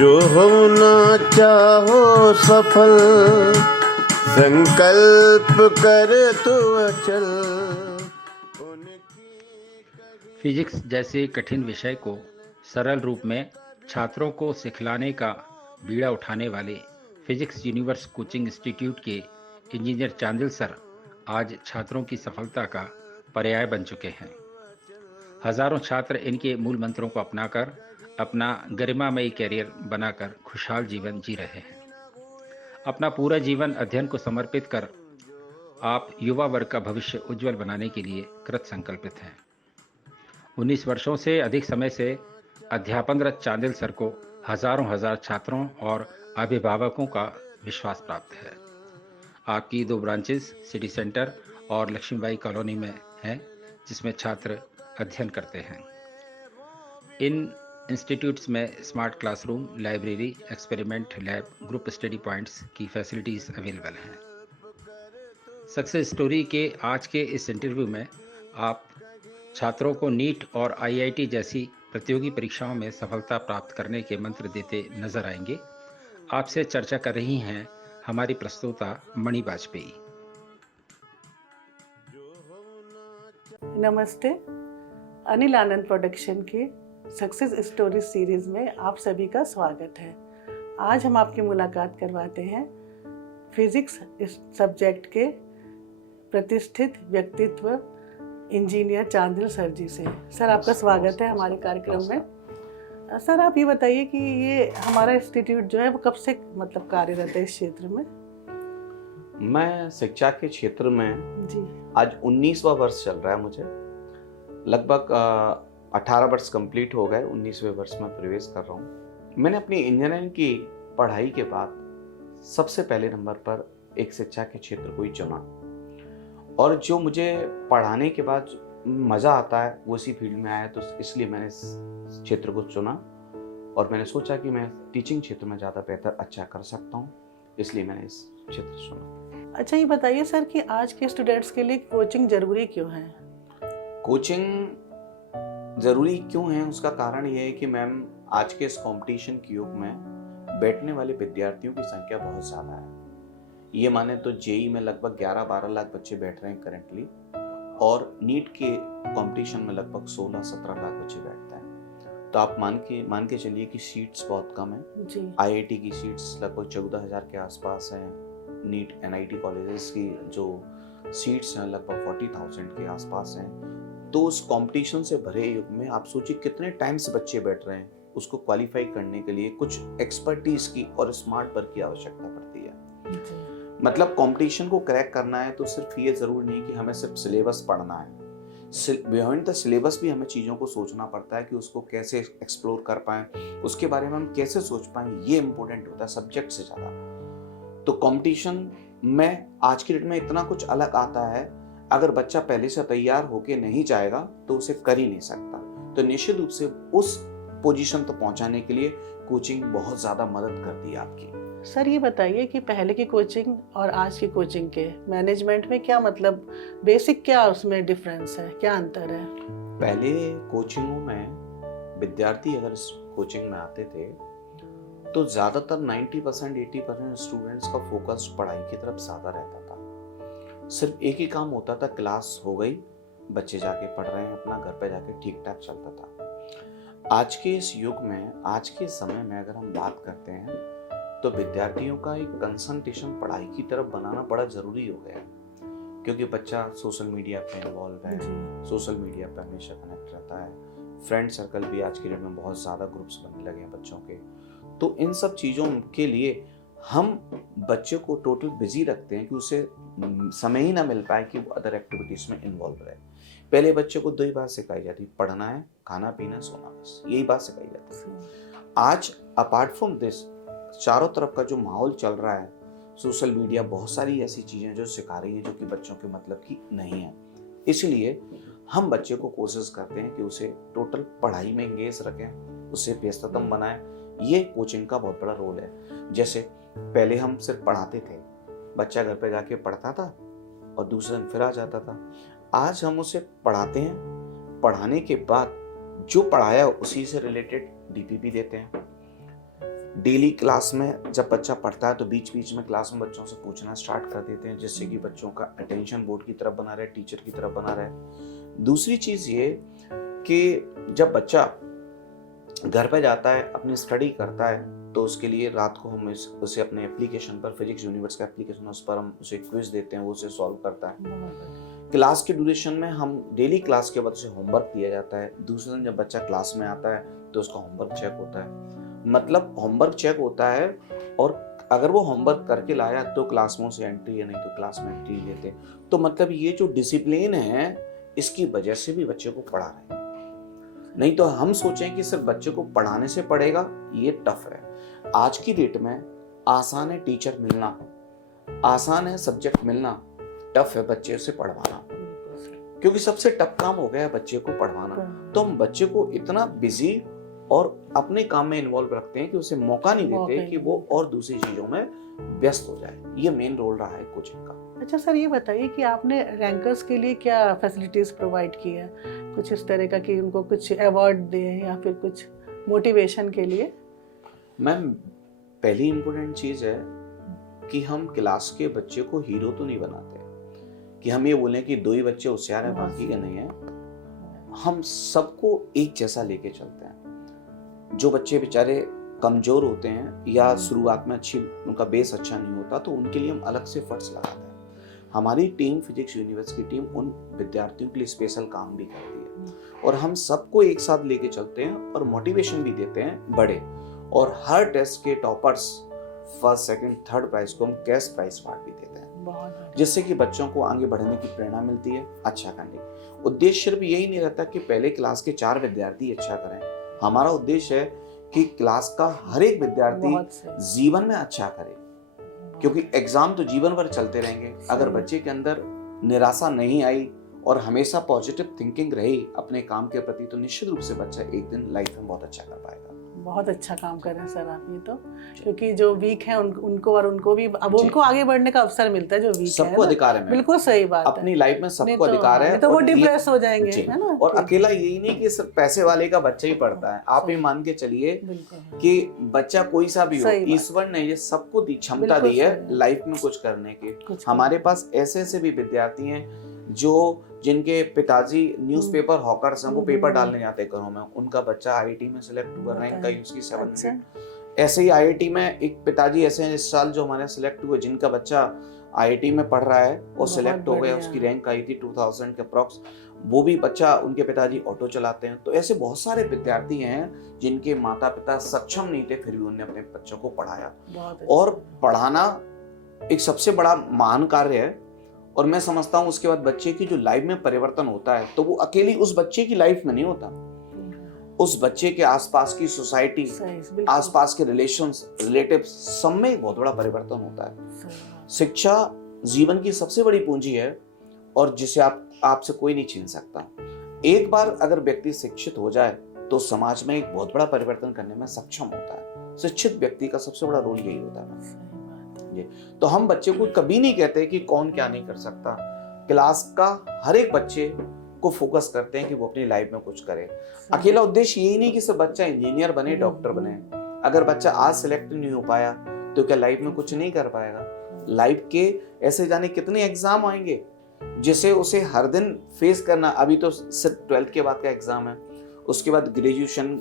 जो होना चाहो सफल, संकल्प कर तो अचल। फिजिक्स जैसे कठिन विषय को सरल रूप में छात्रों को सिखलाने का बीड़ा उठाने वाले फिजिक्स यूनिवर्स कोचिंग इंस्टीट्यूट के इंजीनियर चांदिल सर आज छात्रों की सफलता का पर्याय बन चुके हैं। हजारों छात्र इनके मूल मंत्रों को अपनाकर अपना गरिमामयी कैरियर बनाकर खुशहाल जीवन जी रहे हैं। अपना पूरा जीवन अध्ययन को समर्पित कर आप युवा वर्ग का भविष्य उज्जवल बनाने के लिए कृत संकल्पित हैं। 19 वर्षों से अधिक समय से अध्यापनरत चांदिल सर को हजार छात्रों और अभिभावकों का विश्वास प्राप्त है। आपकी 2 ब्रांचेस सिटी सेंटर और लक्ष्मीबाई कॉलोनी में हैं, जिसमें छात्र अध्ययन करते हैं। इन इंस्टीट्यूट्स में smart classroom, library, experiment lab, group study points की फैसिलिटीज़ अवेलेबल हैं। सक्सेस स्टोरी के आज के इस इंटरव्यू में आप छात्रों को नीट और आईआईटी जैसी प्रतियोगी परीक्षाओं में सफलता प्राप्त करने के मंत्र देते नजर आएंगे। आपसे चर्चा कर रही हैं हमारी प्रस्तोता मणि वाजपेयी। नमस्ते। अनिल आनंद प्रोडक्शन की सक्सेस स्टोरी सीरीज में आप सभी का स्वागत है। आज हम आपकी मुलाकात करवाते हैं फिजिक्स सब्जेक्ट के प्रतिष्ठित व्यक्तित्व इंजीनियर चांदिल सर जी से। सर, आपका स्वागत है हमारे कार्यक्रम में। सर, आप ये बताइए कि ये हमारा इंस्टीट्यूट जो है वो कब से कार्यरत है इस क्षेत्र में? मैं शिक्षा के क्षेत्र में जी आज 19वां वर्ष चल रहा है। मुझे लगभग 18 वर्ष कंप्लीट हो गए, 19वें वर्ष में प्रवेश कर रहा हूँ। मैंने अपनी इंजीनियरिंग की पढ़ाई के बाद सबसे पहले नंबर पर एक शिक्षा के क्षेत्र को ही चुना, और जो मुझे पढ़ाने के बाद मज़ा आता है वो इसी फील्ड में आया, तो इसलिए मैंने इस क्षेत्र को चुना और मैंने सोचा कि मैं टीचिंग क्षेत्र में ज़्यादा बेहतर अच्छा कर सकता हूँ, इसलिए मैंने इस क्षेत्र चुना। अच्छा, ये बताइए सर कि आज के स्टूडेंट्स के लिए कोचिंग ज़रूरी क्यों है? कोचिंग ज़रूरी क्यों है, उसका कारण यह है कि मैम आज के इस कंपटीशन के युग में बैठने वाले विद्यार्थियों की संख्या बहुत ज़्यादा है। ये माने तो जेई में लगभग 11-12 लाख बच्चे बैठ रहे हैं करेंटली, और नीट के कंपटीशन में लगभग 16-17 लाख बच्चे बैठते हैं। तो आप मान के चलिए कि सीट्स बहुत कम है जी। आईआईटी की सीट्स लगभग 14,000 के आसपास हैं। नीट एनआईटी कॉलेजेस की जो सीट्स हैं लगभग 40,000 के आसपास हैं। तो उस कंपटीशन से भरे युग में आप सोचिए कितने टाइम से बच्चे बैठ रहे हैं। उसको क्वालिफाई करने के लिए कुछ एक्सपर्टीज की और स्मार्ट वर्क की आवश्यकता पड़ती है। मतलब कंपटीशन को क्रैक करना है तो सिर्फ ये जरूर नहीं कि हमें सिर्फ सिलेबस पढ़ना है, बियॉन्ड द सिलेबस भी हमें चीज़ों को सोचना पड़ता है कि उसको कैसे एक्सप्लोर कर पाएं, उसके बारे में हम कैसे सोच पाएं, ये इम्पोर्टेंट होता है सब्जेक्ट से ज़्यादा। तो कंपटीशन में आज की डेट में इतना कुछ अलग आता है, अगर बच्चा पहले से तैयार होके नहीं जाएगा तो उसे कर ही नहीं सकता। तो निश्चित रूप से उस पोजीशन तक पहुंचाने के लिए कोचिंग बहुत ज़्यादा मदद करती है आपकी। सर, ये बताइए कि पहले की कोचिंग और आज की कोचिंग के मैनेजमेंट में क्या बेसिक क्या उसमें डिफरेंस है, क्या अंतर है? पहले कोचिंगों में विद्यार्थी अगर इस कोचिंग में आते थे तो ज़्यादातर 90% 80% स्टूडेंट्स का फोकस पढ़ाई की तरफ ज़्यादा रहता था। सिर्फ एक ही काम होता था, क्लास हो गई, बच्चे जाके पढ़ रहे हैं, अपना घर पे जाके ठीक ठाक चलता था। आज के इस युग में, आज के समय में अगर हम बात करते हैं तो विद्यार्थियों का एक कंसंट्रेशन पढ़ाई की तरफ बनाना बड़ा ज़रूरी हो गया है, क्योंकि बच्चा सोशल मीडिया पे इन्वॉल्व है, सोशल मीडिया पे हमेशा कनेक्ट रहता है। फ्रेंड सर्कल भी आज के डेट में बहुत ज़्यादा ग्रुप्स बनने लगे हैं बच्चों के। तो इन सब चीज़ों के लिए हम बच्चे को टोटल बिजी रखते हैं कि उसे समय ही ना मिल पाए कि वो अदर एक्टिविटीज़ में इन्वॉल्व रहे। पहले बच्चे को 2 ही बात सिखाई जाती, पढ़ना है, खाना पीना, सोना, बस यही बात सिखाई जाती है। आज अपार्ट फ्रॉम दिस चारों तरफ का जो माहौल चल रहा है, सोशल मीडिया बहुत सारी ऐसी चीज़ें जो सिखा रही है जो कि बच्चों के मतलब की नहीं है। इसलिए हम बच्चे को कोशिश करते हैं कि उसे टोटल पढ़ाई में एंगेज रखें, उसे व्यस्ततम बनाएं। ये कोचिंग का बहुत बड़ा रोल है। जैसे पहले हम सिर्फ पढ़ाते थे, बच्चा घर पे जाके पढ़ता था और दूसरे दिन फिर आ जाता था। आज हम उसे पढ़ाते हैं, पढ़ाने के बाद जो पढ़ाया उसी से रिलेटेड डीपीपी देते हैं। डेली क्लास में जब बच्चा पढ़ता है तो बीच बीच में क्लास में बच्चों से पूछना स्टार्ट कर देते हैं, जिससे कि बच्चों का अटेंशन बोर्ड की तरफ बना रहे, टीचर की तरफ बना रहे। दूसरी चीज़ ये कि जब बच्चा घर पे जाता है, अपनी स्टडी करता है, तो उसके लिए रात को हम उसे अपने एप्लीकेशन पर, फिजिक्स यूनिवर्स का एप्लीकेशन, उस पर हम उसे क्विज देते हैं, वो उसे सॉल्व करता है। क्लास के ड्यूरेशन में हम डेली क्लास के बाद उसे होमवर्क दिया जाता है। दूसरे दिन जब बच्चा क्लास में आता है तो उसका होमवर्क चेक होता है, मतलब होमवर्क चेक होता है, और अगर वो होमवर्क करके लाया तो क्लास में उसे एंट्री है, नहीं तो क्लास में एंट्री लेते हैं। तो मतलब ये जो डिसिप्लिन है, इसकी वजह से भी बच्चे को पढ़ा रहे हैं। नहीं तो हम सोचें कि सिर्फ बच्चे को पढ़ाने से पढ़ेगा, ये टफ है। आज की डेट में आसान है टीचर मिलना, आसान है सब्जेक्ट मिलना, टफ है बच्चे से पढ़वाना, क्योंकि सबसे टफ काम हो गया है बच्चे को पढ़वाना। तो हम बच्चे को इतना बिजी और अपने काम में इन्वॉल्व रखते हैं कि उसे मौका नहीं देते कि वो और दूसरी चीजों में व्यस्त हो जाए। ये मेन रोल रहा है कोचिंग का। अच्छा सर, ये बताइए कि आपने रैंकर्स के लिए क्या फैसिलिटीज प्रोवाइड की है, कुछ इस तरह का कि उनको कुछ अवार्ड दे या फिर कुछ मोटिवेशन के लिए? मैम, पहली इम्पोर्टेंट चीज़ है कि हम क्लास के बच्चे को हीरो तो नहीं बनाते कि हम ये बोलें कि 2 ही बच्चे होशियार हैं बाकी के नहीं है। हम सबको एक जैसा लेके चलते हैं। जो बच्चे बेचारे कमज़ोर होते हैं या शुरुआत में उनका बेस अच्छा नहीं होता, तो उनके लिए हम अलग से फंड्स लगाते हैं। हमारी टीम, फिजिक्स यूनिवर्स की टीम, उन विद्यार्थियों के लिए स्पेशल काम भी करती है, और हम सबको एक साथ लेके चलते हैं और मोटिवेशन भी देते हैं बड़े। और हर टेस्ट के toppers, first, second, third prize को हम कैश प्राइज अवार्ड भी देते हैं, जिससे कि बच्चों को आगे बढ़ने की प्रेरणा मिलती है, अच्छा करने की। उद्देश्य सिर्फ यही नहीं रहता कि पहले क्लास के 4 विद्यार्थी अच्छा करें। हमारा उद्देश्य है कि क्लास का हर एक विद्यार्थी जीवन में अच्छा करे, क्योंकि एग्जाम तो जीवन भर चलते रहेंगे। अगर बच्चे के अंदर निराशा नहीं आई और हमेशा पॉजिटिव थिंकिंग रही अपने काम के प्रति, तो निश्चित रूप से बच्चा एक दिन लाइफ में बहुत अच्छा कर पाएगा। बहुत अच्छा काम कर रहे हैं सर आप। ये तो क्योंकि जो वीक है उनको और उनको भी अब उनको आगे बढ़ने का अवसर मिलता है। जो वीक है, सबको अधिकार है। बिल्कुल सही बात है। अपनी लाइफ में सबको अधिकार है, तो वो डिप्रेस हो जाएंगे, है ना। और अकेला यही नहीं कि सिर्फ पैसे वाले का बच्चा ही पढ़ता है। आप ही मान के चलिए कि बच्चा कोई सा भी हो, ईश्वर ने ये सबको क्षमता दी है लाइफ में कुछ करने की। हमारे पास ऐसे ऐसे भी विद्यार्थी हैं जिनके पिताजी न्यूज़पेपर हॉकर्स हैं, वो पेपर डालने जाते हैं घरों में, उनका बच्चा आईआईटी में सिलेक्ट हुआ, रैंक आई उसकी 700। ऐसे ही आईआईटी में एक पिताजी ऐसे हैं इस साल जो हमारे सिलेक्ट हुए, जिनका बच्चा आईआईटी में पढ़ रहा है और सिलेक्ट हो गया, उसकी रैंक आई थी 2000 के अप्रॉक्स। वो भी बच्चा, उनके पिताजी ऑटो चलाते हैं। तो ऐसे बहुत सारे विद्यार्थी हैं जिनके माता पिता सक्षम नहीं थे, फिर भी उन्होंने अपने बच्चों को पढ़ाया। और पढ़ाना एक सबसे बड़ा महान कार्य है। और मैं समझता हूँ उसके बाद बच्चे की जो लाइफ में परिवर्तन होता है, तो वो अकेली उस बच्चे की लाइफ में नहीं होता, उस बच्चे के आसपास की सोसाइटी, आसपास के रिलेटिव्स, सब में एक बहुत बड़ा परिवर्तन होता है। शिक्षा जीवन की सबसे बड़ी पूंजी है और जिसे आपसे कोई नहीं छीन सकता। एक बार अगर व्यक्ति शिक्षित हो जाए तो समाज में एक बहुत बड़ा परिवर्तन करने में सक्षम होता है। शिक्षित व्यक्ति का सबसे बड़ा रोल यही होता है। तो हम बच्चे को कभी नहीं कहते कि कौन क्या नहीं कर सकता। क्लास का हर एक बच्चे को फोकस करते हैं कि वो अपनी लाइफ में कुछ करे। अकेला उद्देश्य यही नहीं कि सिर्फ बच्चा इंजीनियर बने, डॉक्टर बने। अगर बच्चा आज सिलेक्ट नहीं हो पाया तो क्या लाइफ में कुछ नहीं कर पाएगा? लाइफ के ऐसे जाने कितने एग्जाम आएंगे जिसे उसे हर दिन फेस करना। अभी तो सिर्फ 12th के बाद का एग्जाम है, उसके बाद ग्रेजुएशन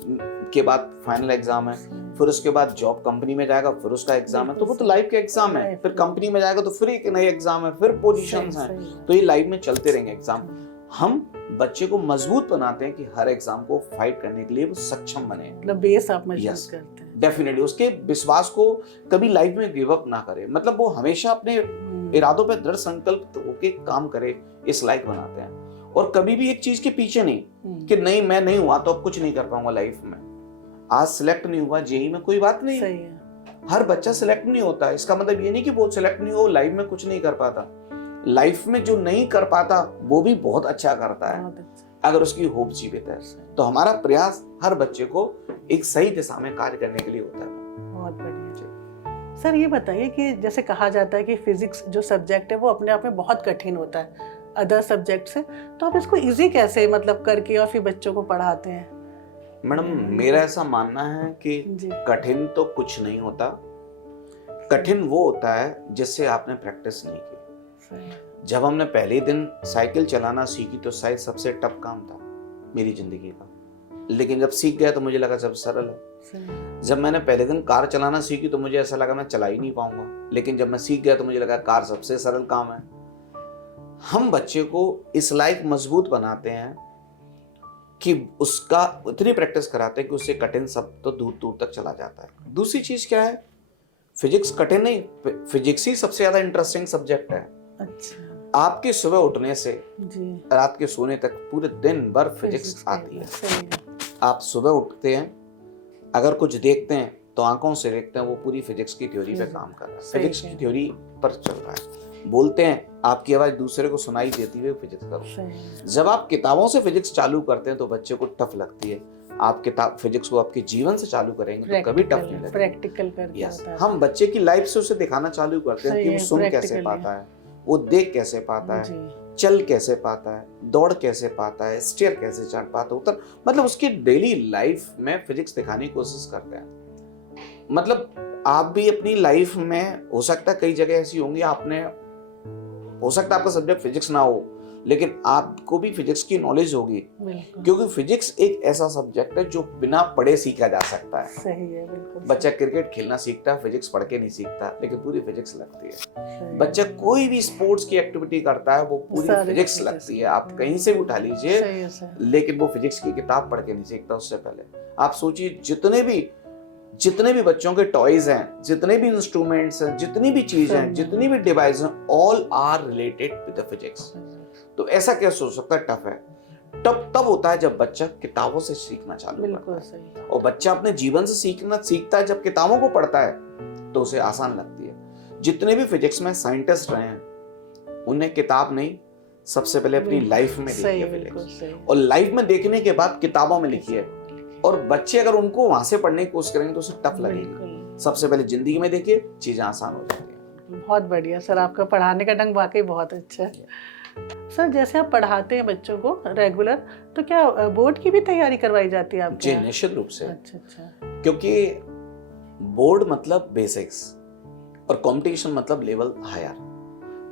के बाद फाइनल एग्जाम है, फिर उसके बाद जॉब कंपनी में जाएगा, फिर उसका एग्जाम है। तो वो तो लाइफ के एग्जाम है। फिर कंपनी में जाएगा तो फिर एक नए एग्जाम है, फिर पोजीशंस हैं। तो ये लाइफ में चलते रहेंगे एग्जाम। हम बच्चे को मजबूत बनाते हैं कि हर एग्जाम को फाइट करने के लिए वो सक्षम बने, मतलब बेस आप मजबूत करते हैं। डेफिनेटली उसके विश्वास को कभी लाइफ में गिव अप ना करे, मतलब वो हमेशा अपने इरादों पे दृढ़ संकल्प होके काम करे, इस लायक बनाते हैं। और कभी भी एक चीज के पीछे नहीं कि नहीं मैं नहीं हुआ तो अब कुछ नहीं कर पाऊंगा लाइफ में। आज सिलेक्ट नहीं हुआ जेईई में, कोई बात नहीं, सही है। हर बच्चा सिलेक्ट नहीं होता। इसका मतलब ये नहीं कि वो सिलेक्ट नहीं हो लाइफ में कुछ नहीं कर पाता। लाइफ में जो नहीं कर पाता वो भी बहुत अच्छा करता है अगर उसकी होप जीवित है। तो हमारा प्रयास हर बच्चे को एक सही दिशा में कार्य करने के लिए होता है। बहुत बढ़िया। सर ये बताइए कि जैसे कहा जाता है कि फिजिक्स जो सब्जेक्ट है वो अपने आप में बहुत कठिन होता है अदर सब्जेक्ट से, तो आप इसको इजी कैसे मतलब करके और फिर बच्चों को पढ़ाते हैं? मैडम मेरा ऐसा मानना है कि जी। कठिन तो कुछ नहीं होता, कठिन वो होता है जिससे आपने प्रैक्टिस नहीं की। सही। जब हमने पहले दिन साइकिल चलाना सीखी तो शायद सबसे टफ काम था मेरी जिंदगी का, लेकिन जब सीख गया तो मुझे लगा जब सरल है। सही। जब मैंने पहले दिन कार चलाना सीखी तो मुझे ऐसा लगा मैं चला ही नहीं पाऊंगा, लेकिन जब मैं सीख गया तो मुझे लगा कार सबसे सरल काम है। हम बच्चे को इस लायक मजबूत बनाते हैं कि उसका इतनी प्रैक्टिस कराते हैं कि उससे कठिन शब्द तो दूर दूर तक चला जाता है। दूसरी चीज क्या है, फिजिक्स कठिन नहीं, फिजिक्स ही सबसे ज्यादा इंटरेस्टिंग सब्जेक्ट है। अच्छा। आपके सुबह उठने से जी। रात के सोने तक पूरे दिन भर फिजिक्स आती है। सही है। आप सुबह उठते हैं, अगर कुछ देखते हैं तो आंखों से देखते हैं, वो पूरी फिजिक्स की थ्योरी पे काम कर रहा है, सही फिजिक्स है। की थ्योरी पर चल रहा है। बोलते हैं, आपकी आवाज दूसरे को सुनाई देती है, फिजिक्स करो। सही है। जब आप किताबों से फिजिक्स चालू करते हैं तो बच्चे को टफ लगती है। आप किताब फिजिक्स को आपके जीवन से चालू करेंगे तो कभी टफ नहीं लगेगा। प्रैक्टिकल करके यस, होता है। हम बच्चे की लाइफ से उसे दिखाना चालू करते हैं सही कि वो है, सुन कैसे practically। पाता है, वो देख कैसे पाता है, जी। चल कैसे पाता है, दौड़ कैसे पाता है, स्टेयर कैसे चढ़ पाता है, उतर, मतलब उसकी डेली लाइफ में फिजिक्स दिखाने की कोशिश करते हैं। मतलब आप भी अपनी लाइफ में, हो सकता है कई जगह ऐसी होंगी, आपने, हो सकता है आपका सब्जेक्ट फिजिक्स ना हो, लेकिन आपको भी फिजिक्स की नॉलेज होगी, बिल्कुल। क्योंकि फिजिक्स एक ऐसा सब्जेक्ट है जो बिना पढ़े सीखा जा सकता है। सही है, बिल्कुल। बच्चा क्रिकेट खेलना सीखता है, फिजिक्स पढ़ के नहीं सीखता, लेकिन पूरी फिजिक्स लगती है। सही। बच्चा कोई भी स्पोर्ट्स की एक्टिविटी करता है, वो पूरी सारी फिजिक्स physics लगती है। आप कहीं से भी उठा लीजिए, सही है, सही। लेकिन वो फिजिक्स की किताब पढ़ के नहीं सीखता उससे पहले। आप सोचिए, जितने भी बच्चों के टॉयज हैं, जितने भी इंस्ट्रूमेंट्स हैं, जितनी भी चीजें हैं, जितनी भी डिवाइस हैं, all are related with the physics. तो ऐसा क्या सोच सकता है टफ है? तब होता है जब बच्चा किताबों से सीखना चालू करता बिल्कुल है, सही। और बच्चा अपने जीवन से सीखता है जब किताबों को पढ़ता है तो उसे आसान लगती है। जितने भी फिजिक्स में साइंटिस्ट रहे हैं, उन्हें किताब नहीं, सबसे पहले अपनी लाइफ में देखी है फिजिक्स, और लाइफ में देखने के बाद किताबों में लिखी है। और बच्चे अगर उनको वहां से पढ़ने की कोशिश करेंगे तो उसे टफ लगेगी। सबसे पहले जिंदगी में देखिए, चीजें आसान हो जाती है। बहुत बढ़िया सर, आपका पढ़ाने का ढंग वाकई बहुत अच्छा है। सर, जैसे आप पढ़ाते हैं बच्चों को रेगुलर, तो क्या बोर्ड की भी तैयारी करवाई जाती है आपके जी, यहाँ? निश्चित रूप से। अच्छा। क्योंकि बोर्ड मतलब बेसिक्स और कंपटीशन मतलब लेवल हायर।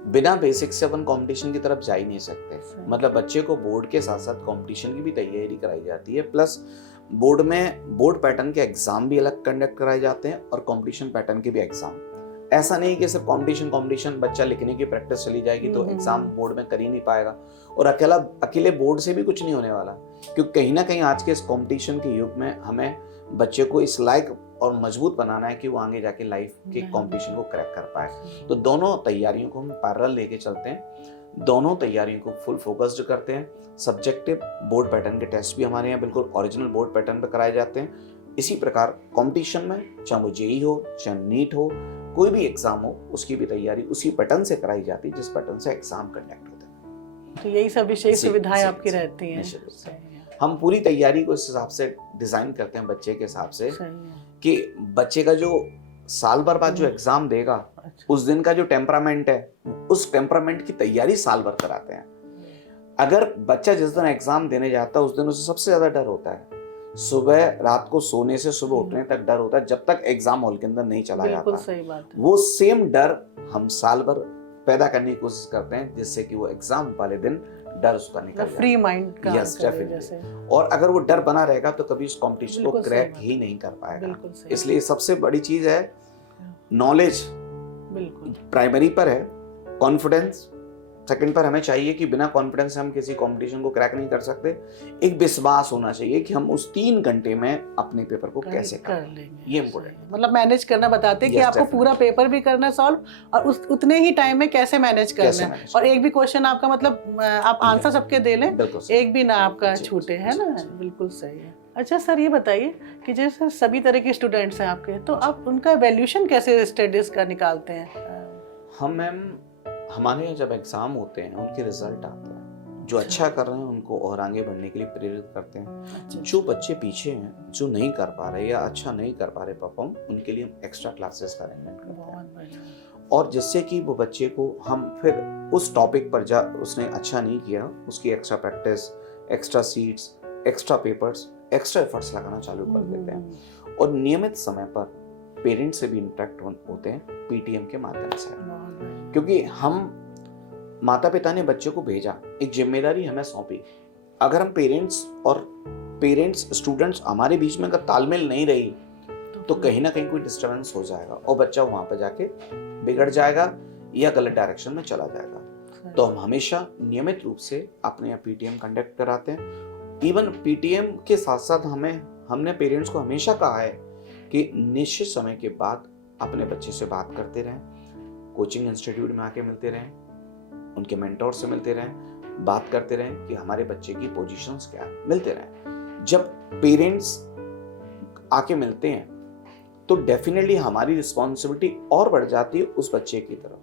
बिना बेसिक्स से अपन कंपटीशन की तरफ जा ही नहीं सकते। मतलब बच्चे को बोर्ड के साथ साथ कंपटीशन की भी तैयारी कराई जाती है, प्लस बोर्ड में बोर्ड पैटर्न के एग्जाम भी अलग कंडक्ट कराए जाते हैं और कंपटीशन पैटर्न के भी एग्जाम। ऐसा नहीं कि सिर्फ कंपटीशन बच्चा लिखने की प्रैक्टिस चली जाएगी तो एग्जाम बोर्ड में कर ही नहीं पाएगा, और अकेले बोर्ड से भी कुछ नहीं होने वाला, क्योंकि कहीं ना कहीं आज के इस कंपटीशन के युग में हमें बच्चे को इस लायक और मजबूत बनाना है कि वो आगे जाके लाइफ के कंपटीशन को क्रैक कर पाए। तो दोनों तैयारियों को हम पैरेलल लेके चलते हैं, दोनों तैयारियों को फुल फोकस्ड करते हैं। सब्जेक्टिव बोर्ड पैटर्न के टेस्ट भी हमारे यहाँ बिल्कुल ओरिजिनल बोर्ड पैटर्न पे कराए जाते हैं। इसी प्रकार कंपटीशन में, चाहे वो जेई हो, चाहे नीट हो, कोई भी एग्जाम हो, उसकी भी तैयारी उसी पैटर्न से कराई जाती है जिस पैटर्न से एग्जाम कंडक्ट होता है। तो यही सब विशेष सुविधाएं आपकी रहती हैं। हम पूरी तैयारी को इस हिसाब से डिजाइन करते हैं बच्चे के हिसाब से कि बच्चे का जो साल भर बाद जो एग्जाम देगा, उस दिन का जो टेम्परामेंट है, उस टेम्परामेंट की तैयारी साल भर कराते हैं। अगर बच्चा जिस दिन एग्जाम देने जाता है उस दिन उसे सबसे ज्यादा डर होता है, सुबह रात को सोने से सुबह उठने तक डर होता है, जब तक एग्जाम हॉल के अंदर नहीं चला जाता। सही बात है। वो सेम डर हम साल भर पैदा करने की कोशिश करते हैं, जिससे कि वो एग्जाम वाले दिन डर उसका निकल जाए, फ्री माइंड का। Yes, definitely. और अगर वो डर बना रहेगा तो कभी उस कंपटीशन को क्रैक ही नहीं कर पाएगा। इसलिए सबसे बड़ी चीज है नॉलेज, बिल्कुल प्राइमरी पर है, कॉन्फिडेंस सेकंड पर हमें चाहिए कि बिना कॉन्फिडेंस से हम किसी कंपटीशन को क्रैक नहीं कर सकते। एक विश्वास होना चाहिए कि हम उस 3 घंटे में अपने पेपर को कैसे कर लेंगे, ये इम्पोर्टेंट। मतलब मैनेज करना बताते हैं कि आपको पूरा पेपर भी करना सॉल्व, और उतने ही टाइम में कैसे मैनेज करना है, और एक भी क्वेश्चन आपका मतलब आप आंसर सबके दे लें, एक भी ना आपका छूटे, है ना। बिल्कुल सही है। अच्छा सर, ये बताइए कि जैसे सभी तरह के स्टूडेंट्स हैं आपके, तो आप उनका वैल्यूएशन कैसे स्टडीज का निकालते हैं? हम मैम, हमारे यहाँ जब एग्जाम होते हैं उनके रिजल्ट आते हैं, जो अच्छा कर रहे हैं उनको और आगे बढ़ने के लिए प्रेरित करते हैं। जो बच्चे पीछे हैं, जो नहीं कर पा रहे या अच्छा नहीं कर पा रहे परफॉर्म, उनके लिए हम एक्स्ट्रा क्लासेस का अरेंजमेंट करते हैं, और जिससे कि वो बच्चे को हम फिर उस टॉपिक पर उसने अच्छा नहीं किया, उसकी extra practice, extra seats, extra papers extra efforts लगाना चालू कर देते हैं और नियमित समय पर पेरेंट्स से भी इंटरेक्ट होते हैं पीटीएम के माध्यम से, क्योंकि हम माता पिता ने बच्चे को भेजा, एक जिम्मेदारी हमें सौंपी। अगर हम पेरेंट्स स्टूडेंट्स हमारे बीच में अगर तालमेल नहीं रही तो कहीं ना कहीं कोई डिस्टर्बेंस हो जाएगा और बच्चा वहां पर जाके बिगड़ जाएगा या गलत डायरेक्शन में चला जाएगा। तो हम हमेशा नियमित रूप से अपने यहाँ पीटीएम कंडक्ट कराते हैं। इवन पीटीएम के साथ साथ हमने पेरेंट्स को हमेशा कहा है कि निश्चित समय के बाद अपने बच्चे से बात करते रहें, कोचिंग इंस्टीट्यूट में आके मिलते रहें, उनके मेंटोर से मिलते रहें, बात करते रहें कि हमारे बच्चे की पोजीशंस क्या है, मिलते रहें। जब पेरेंट्स आके मिलते हैं तो डेफिनेटली हमारी रिस्पॉन्सिबिलिटी और बढ़ जाती है उस बच्चे की तरफ।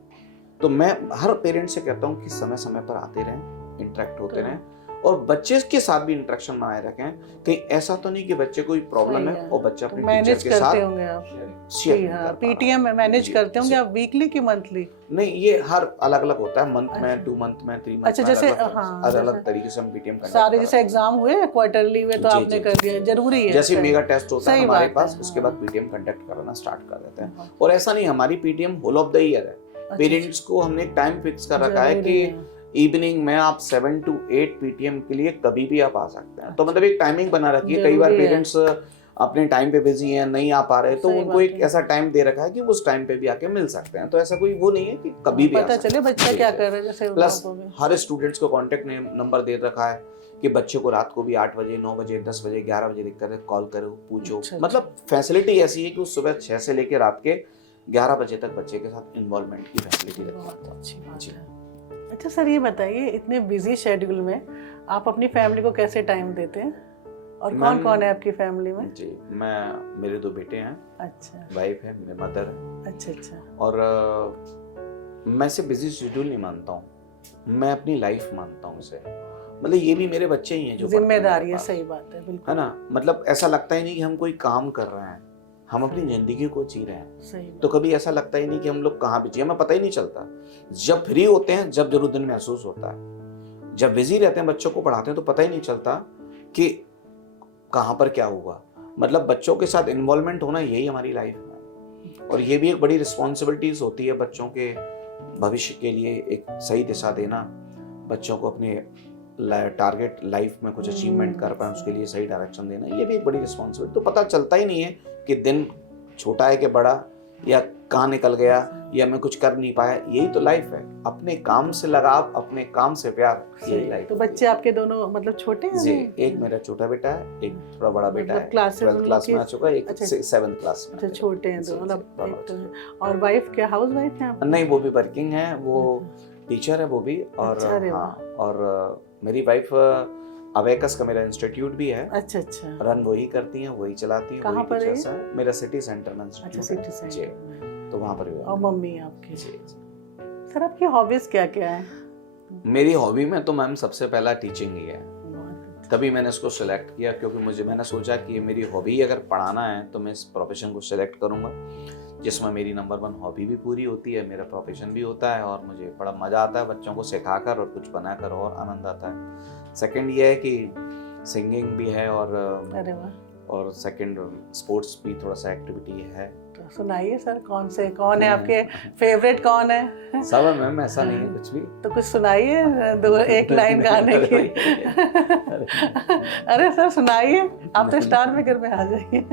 तो मैं हर पेरेंट से कहता हूँ कि समय समय पर आते रहें, इंटरेक्ट होते रहें और बच्चे के साथ भी इंटरेक्शन बनाए रखें। कहीं ऐसा तो नहीं कि बच्चे कोई प्रॉब्लम है और बच्चा अपने टीचर के साथ शेयर पीटीएम मैनेज करते होंगे आप वीकली की मंथली? नहीं, ये हर अलग अलग होता है, मंथ में, 2 मंथ में, 3 मंथ। अच्छा, जैसे अलग अलग तरीके से हम पीटीएम करते हैं। सारे जैसे एग्जाम हुए क्वार्टरली में तो आपने कर दिया, जरूरी है। जैसे मेगा टेस्ट होता है हमारे पास, उसके बाद पीटीएम कंडक्ट करना स्टार्ट कर देते हैं। और ऐसा नहीं, हमारी PTM whole of the year है। पेरेंट्स को हमने एक टाइम फिक्स कर रखा है कि इवनिंग में आप 7 to 8 पीटीएम के लिए कभी भी आप आ सकते हैं। तो मतलब एक टाइमिंग बना रखी है। कई बार पेरेंट्स अपने टाइम पे बिजी हैं, नहीं आ पा रहे, तो उनको एक ऐसा टाइम दे रखा है कि उस टाइम पे भी आके मिल सकते हैं। तो ऐसा कोई वो नहीं है कि कभी भी पता चले बच्चा क्या कर रहा है। जैसे प्लस हर स्टूडेंट्स को कॉन्टेक्ट नंबर दे रखा है कि बच्चे को रात को भी 8 बजे, 9 बजे, 10 बजे, 11 बजे दिक्कत है, कॉल करो, पूछो। मतलब फैसिलिटी ऐसी है कि उस सुबह 6 से लेकर रात के 11 बजे तक बच्चे के साथ इन्वॉल्वमेंट की फैसिलिटी रहती है। अच्छा सर, ये बताइए इतने बिजी शेड्यूल में आप अपनी फैमिली को कैसे टाइम देते हैं और कौन कौन है आपकी फैमिली में? जी, मेरे 2 बेटे हैं। अच्छा। वाइफ है, मेरे मदर है। अच्छा। और मैं इसे बिजी शेड्यूल नहीं मानता हूँ, मैं अपनी लाइफ मानता हूँ इसे। मतलब ये भी मेरे बच्चे ही हैं जो जिम्मेदारी है। सही बात है, बिल्कुल है ना। मतलब ऐसा लगता ही नहीं कि हम कोई काम कर रहे हैं, हम अपनी जिंदगी को जी रहे हैं। सही। तो कभी ऐसा लगता ही नहीं कि हम लोग कहाँ बिजी हैं, हमें पता ही नहीं चलता। जब फ्री होते हैं, जब जरूरत महसूस होता है। जब बिजी रहते हैं, बच्चों को पढ़ाते हैं, तो पता ही नहीं चलता कि कहाँ पर क्या हुआ। मतलब बच्चों के साथ इन्वॉल्वमेंट होना यही हमारी लाइफ में, और ये भी एक बड़ी रिस्पॉन्सिबिलिटीज होती है बच्चों के भविष्य के लिए एक सही दिशा देना, बच्चों को अपने टारगेट लाइफ में कुछ अचीवमेंट कर पाए उसके लिए सही डायरेक्शन देना, ये भी एक बड़ी रिस्पॉन्सिबिलिटी। तो पता चलता ही नहीं है कि दिन छोटा है कि बड़ा, या कहाँ निकल गया, या मैं कुछ कर नहीं पाया। यही तो लाइफ है, अपने काम से लगाव, अपने काम से प्यार, यही लाइफ। तो बच्चे आपके दोनों मतलब छोटे हैं? जी, एक मेरा छोटा बेटा है, एक थोड़ा बड़ा बेटा है, 12th क्लास में आ चुका है, एक 7th क्लास में। अच्छा, छोटे हैं तो मतलब। और वाइफ क्या हाउस वाइफ है? नहीं, वो भी वर्किंग है, वो टीचर है वो भी। और हाँ, और मेरी वाइफ अवेकस का मेरा इंस्टीट्यूट भी है। अच्छा। रन वही करती हैं, वही चलाती हैं। कहाँ पर है? मेरा सिटी सेंटर में। अच्छा, सिटी सेंटर, तो वहाँ पर भी। और मम्मी आपकी? सर, आपकी हॉबीज क्या क्या है? मेरी हॉबी में तो मैम सबसे पहला टीचिंग ही है। तभी मैंने इसको सिलेक्ट किया, क्योंकि मैंने सोचा कि मेरी हॉबी अगर पढ़ाना है तो मैं इस प्रोफेशन को सिलेक्ट करूँगा, जिसमें मेरी नंबर 1 हॉबी भी पूरी होती है, मेरा प्रोफेशन भी होता है, और मुझे बड़ा मज़ा आता है बच्चों को सिखाकर और कुछ बनाकर, और आनंद आता है। सेकंड ये है कि सिंगिंग भी है, और सेकंड स्पोर्ट्स भी थोड़ा सा एक्टिविटी है। तो सुनाइए सर, कौन है आपके फेवरेट, कौन है? सब है मैम, ऐसा नहीं है कुछ भी। तो कुछ सुनाइए, 1 लाइन गाने की। अरे सर सुनाइए, आप तो स्टार मेकर में आ जाइए।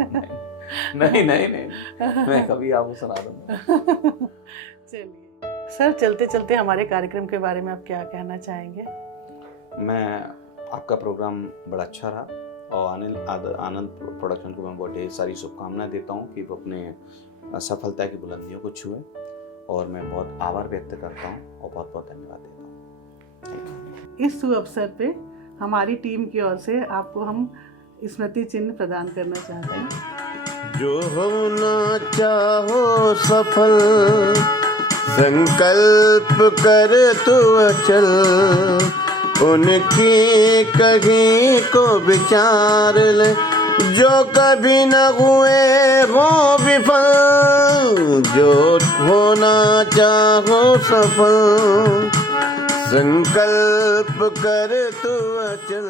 नहीं, मैं कभी आपको सुना दूंगा। चलिए सर, चलते चलते हमारे कार्यक्रम के बारे में आप क्या कहना चाहेंगे? मैं आपका प्रोग्राम बड़ा अच्छा रहा, और आनंद प्रोडक्शन को मैं बहुत ढेर सारी शुभकामनाएं देता हूँ कि वो अपने सफलता की बुलंदियों को छुए, और मैं बहुत आभार व्यक्त करता हूँ और बहुत बहुत धन्यवाद देता हूँ। इस शुभ अवसर पे हमारी टीम की ओर से आपको हम स्मृति चिन्ह प्रदान करना चाहते हैं। जो होना चाहो सफल, संकल्प कर तू अचल, उनकी कहीं को विचार ले, जो कभी न हुए हो विफल। जो होना चाहो सफल, संकल्प कर तू अचल।